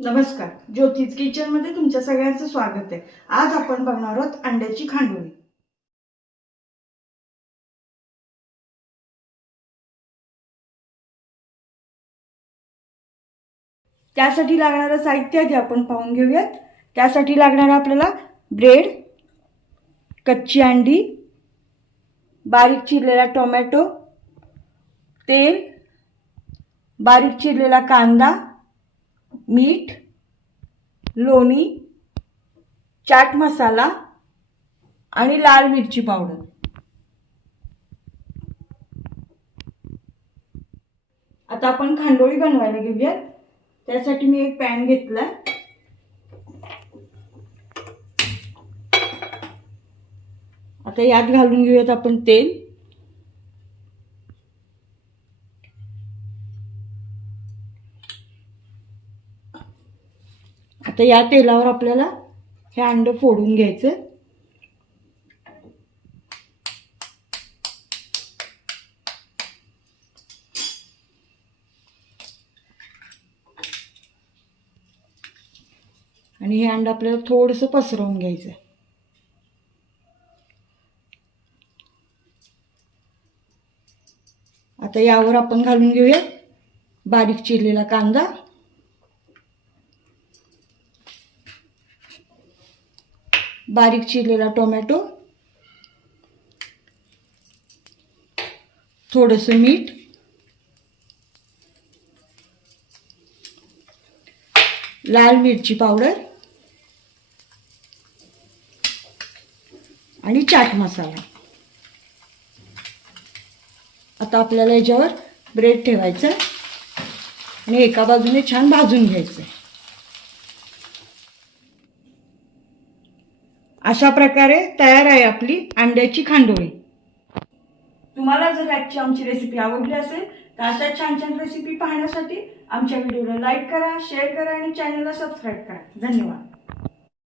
नमस्कार. ज्योतिष किचनमध्ये तुमच्या सगळ्यांचं स्वागत आहे. आज आपण बघणार आहोत अंड्याची खांडोळी. त्यासाठी लागणारं साहित्य आधी आपण पाहून घेऊयात. त्यासाठी लागणारं आपल्याला ब्रेड कच्ची अंडी बारीक चिरलेला टोमॅटो तेल बारीक चिरलेला कांदा मीठ लोणी चाट मसाला आणि लाल मिरची पावडर. आता आपण खांडोळी बनवायला घेऊयात. त्यासाठी मी एक पॅन घेतला आता यात घालून घेऊयात आपण तेल. आता या तेलावर आपल्याला हे अंड फोडून घ्यायचं आणि हे अंड आपल्याला थोडंसं पसरवून घ्यायचं आता यावर आपण घालून घेऊया बारीक चिरलेला कांदा. बारीक चिरलेला टोमॅटो थोडंसं मीठ लाल मिरची पावडर आणि चाट मसाला. आता आपल्याला याच्यावर ब्रेड ठेवायचं आणि एका बाजूने छान भाजून घ्यायचं. अशा प्रकारे तयार आहे आपली अंड्याची खांडोळी. तुम्हाला जर आजची आमची रेसिपी आवडली असेल तर अशा छान छान रेसिपी पाहण्यासाठी आमच्या व्हिडिओला लाईक करा शेअर करा आणि चॅनलला सबस्क्राईब करा. धन्यवाद.